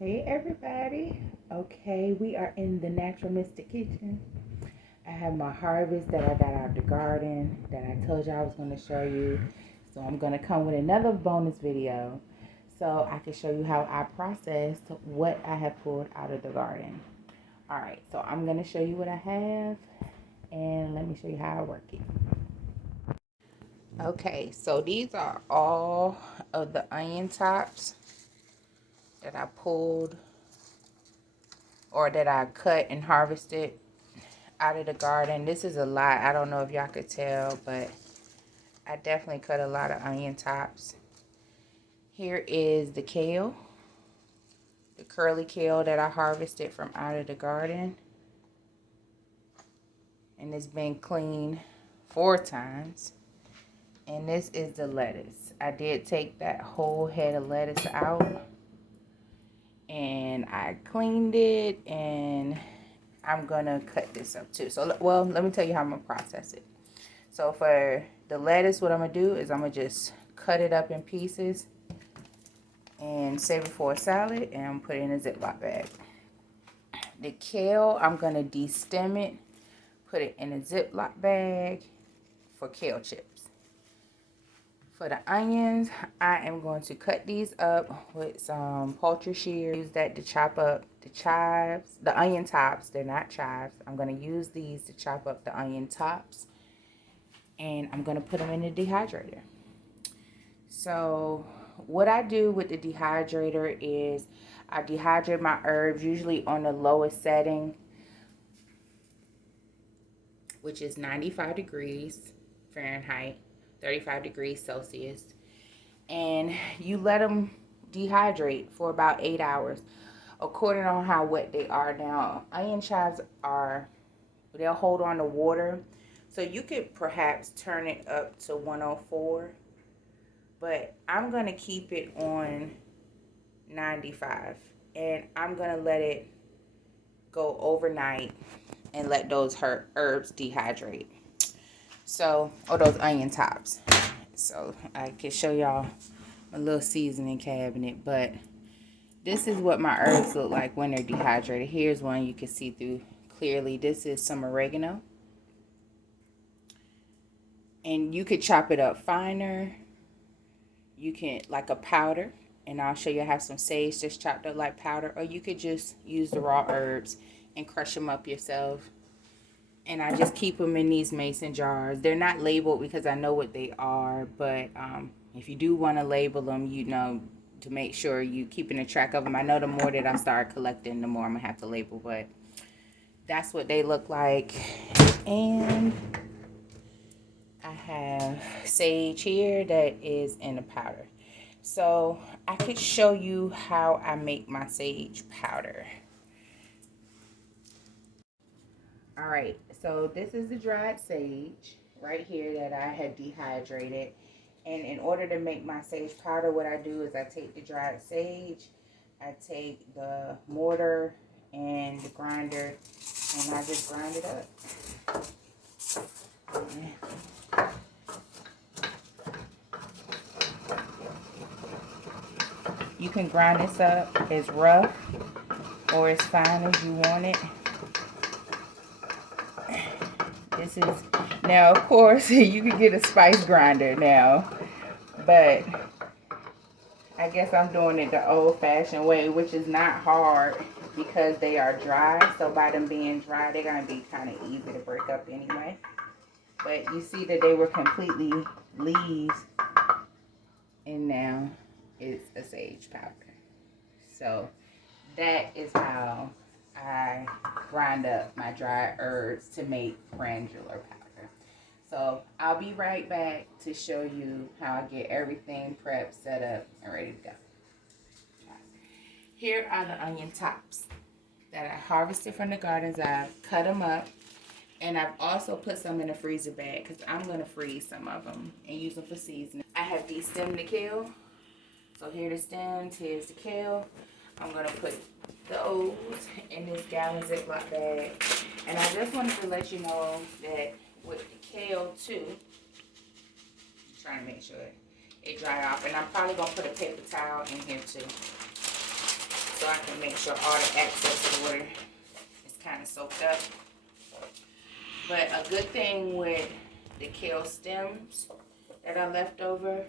Hey everybody. Okay, we are in the Natural Mystic kitchen. I have my harvest that I got out of the garden that I told you I was going to show you. So I'm going to come with another bonus video so I can show you how I processed what I have pulled out of the garden. Alright, so I'm going to show you what I have and let me show you how I work it. Okay, so these are all of the onion tops that I pulled or that I cut and harvested out of the garden. This is a lot. I don't know if y'all could tell, but I definitely cut a lot of onion tops. Here is the kale, the curly kale that I harvested from out of the garden. And it's been cleaned 4 times. And this is the lettuce. I did take that whole head of lettuce out. And I cleaned it, and I'm gonna cut this up too. So, well, let me tell you how I'm gonna process it. So for the lettuce, what I'm gonna do is I'm gonna just cut it up in pieces and save it for a salad, and I'm putting it in a Ziploc bag. The kale, I'm gonna de-stem it, put it in a Ziploc bag for kale chips. For the onions, I am going to cut these up with some poultry shears. Use that to chop up the chives, the onion tops. They're not chives. I'm going to use these to chop up the onion tops. And I'm going to put them in the dehydrator. So what I do with the dehydrator is I dehydrate my herbs usually on the lowest setting, which is 95 degrees Fahrenheit. 35 degrees Celsius, and you let them dehydrate for about 8 hours according on how wet they are. Now onion chives they'll hold on to water, so you could perhaps turn it up to 104, but I'm gonna keep it on 95, and I'm gonna let it go overnight and let those herbs dehydrate. So, or those onion tops. So I can show y'all my little seasoning cabinet, but this is what my herbs look like when they're dehydrated. Here's one you can see through clearly. This is some oregano, and you could chop it up finer. You can, like a powder, and I'll show you. I have some sage just chopped up like powder, or you could just use the raw herbs and crush them up yourself. And I just keep them in these mason jars. They're not labeled because I know what they are, but if you do want to label them, you know, to make sure you keeping a track of them. I know the more that I start collecting, the more I'm going to have to label, but that's what they look like. And I have sage here that is in a powder. So I could show you how I make my sage powder. All right, so this is the dried sage right here that I had dehydrated. And in order to make my sage powder, what I do is I take the dried sage, I take the mortar and the grinder, and I just grind it up. You can grind this up as rough or as fine as you want it. This is, now of course you can get a spice grinder now, but I guess I'm doing it the old-fashioned way, which is not hard because they are dry. So by them being dry, they're going to be kind of easy to break up anyway. But you see that they were completely leaves, and now it's a sage powder. So that is how I grind up my dry herbs to make granular powder. So I'll be right back to show you how I get everything prepped, set up, and ready to go. Here are the onion tops that I harvested from the gardens. I've cut them up, and I've also put some in a freezer bag because I'm going to freeze some of them and use them for seasoning. I have de-stemmed the kale. So here are the stems, here's the kale. I'm going to put those in this gallon Ziploc bag. And I just wanted to let you know that with the kale too, I'm trying to make sure it dry off. And I'm probably going to put a paper towel in here too. So I can make sure all the excess water is kind of soaked up. But a good thing with the kale stems that are left over,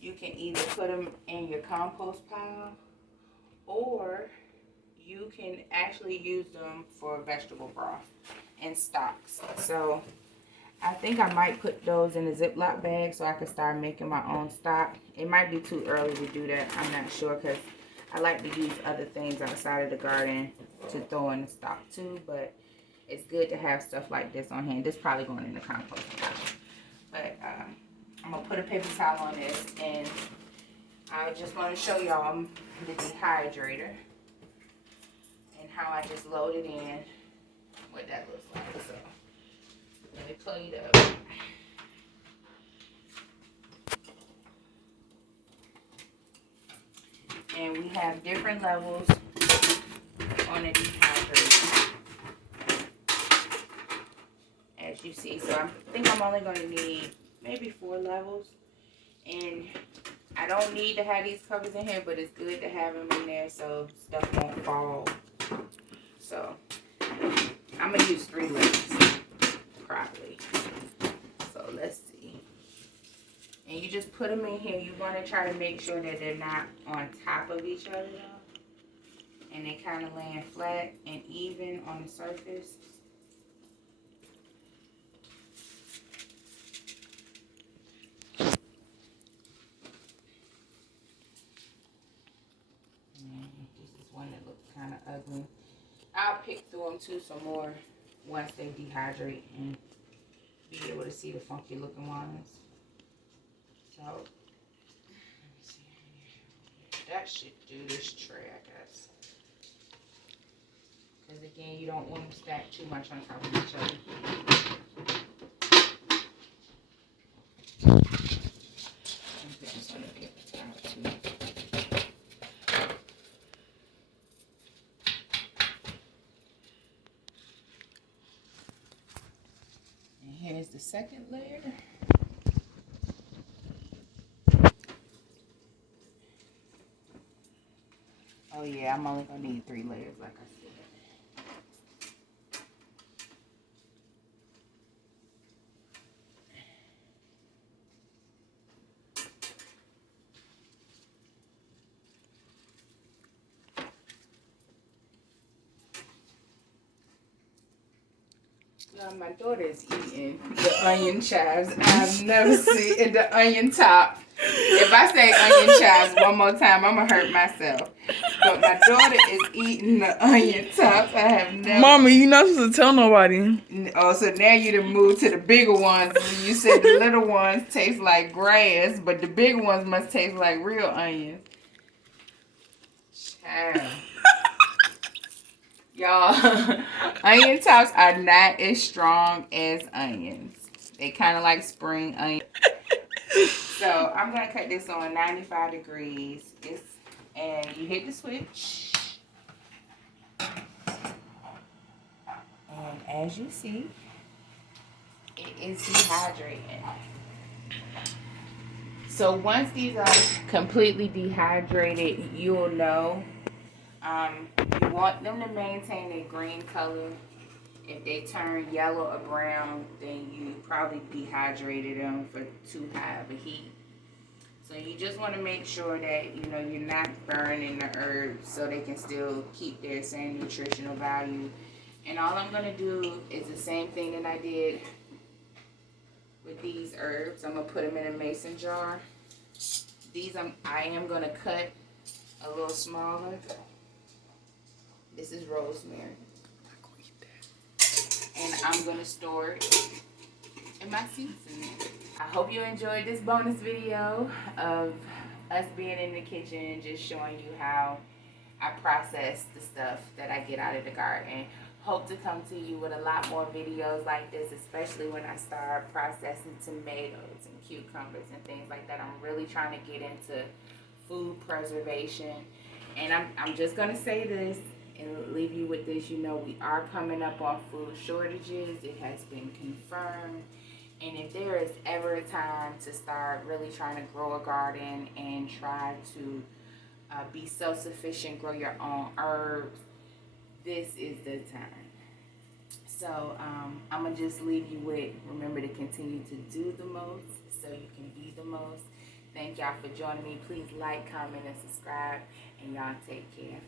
you can either put them in your compost pile, or you can actually use them for vegetable broth and stocks. So I think I might put those in a Ziploc bag so I can start making my own stock. It might be too early to do that. I'm not sure, because I like to use other things outside of the garden to throw in the stock too. But it's good to have stuff like this on hand. This is probably going in the compost pile. But I'm going to put a paper towel on this, and I just want to show y'all the dehydrator and how I just load it in, what that looks like. So let me plug it up. And we have different levels on the dehydrator, as you see. So I think I'm only going to need maybe 4 levels. And I don't need to have these covers in here, but it's good to have them in there so stuff won't fall. So I'm going to use 3 levels probably. So let's see. And you just put them in here. You want to try to make sure that they're not on top of each other though. And they kind of laying flat and even on the surface. This is one that looks kind of ugly. I'll pick through them too some more once they dehydrate and be able to see the funky looking ones. So, let me see. That should do this tray, I guess. Because again, you don't want them stacked too much on top of each other. I'm putting some of the paper towel too. And here's the second layer. Oh yeah, I'm only gonna need 3 layers, like I said. My daughter is eating the onion chives. I've never seen the onion top. If I say onion chives one more time, I'm gonna hurt myself. But my daughter is eating the onion tops. I have never. Mama, you're not supposed to tell nobody. Oh, so now you done moved to the bigger ones. You said the little ones taste like grass, but the bigger ones must taste like real onions. Child. Y'all, onion tops are not as strong as onions. They kind of like spring onions. So I'm going to cut this on 95 degrees. And you hit the switch. And as you see, it is dehydrating. So once these are completely dehydrated, you'll know. You want them to maintain a green color. If they turn yellow or brown, then you probably dehydrated them for too high of a heat. So you just want to make sure that you're not burning the herbs so they can still keep their same nutritional value. And all I'm going to do is the same thing that I did with these herbs. I'm going to put them in a mason jar. These I am going to cut a little smaller. This is rosemary. And I'm going to store it in my seasoning. I hope you enjoyed this bonus video of us being in the kitchen, just showing you how I process the stuff that I get out of the garden. Hope to come to you with a lot more videos like this, especially when I start processing tomatoes and cucumbers and things like that. I'm really trying to get into food preservation. And I'm just going to say this and leave you with this. We are coming up on food shortages. It has been confirmed. And if there is ever a time to start really trying to grow a garden and try to be self-sufficient, grow your own herbs, this is the time. So I'm going to just leave you with, remember to continue to do the most so you can be the most. Thank y'all for joining me. Please like, comment, and subscribe. And y'all take care.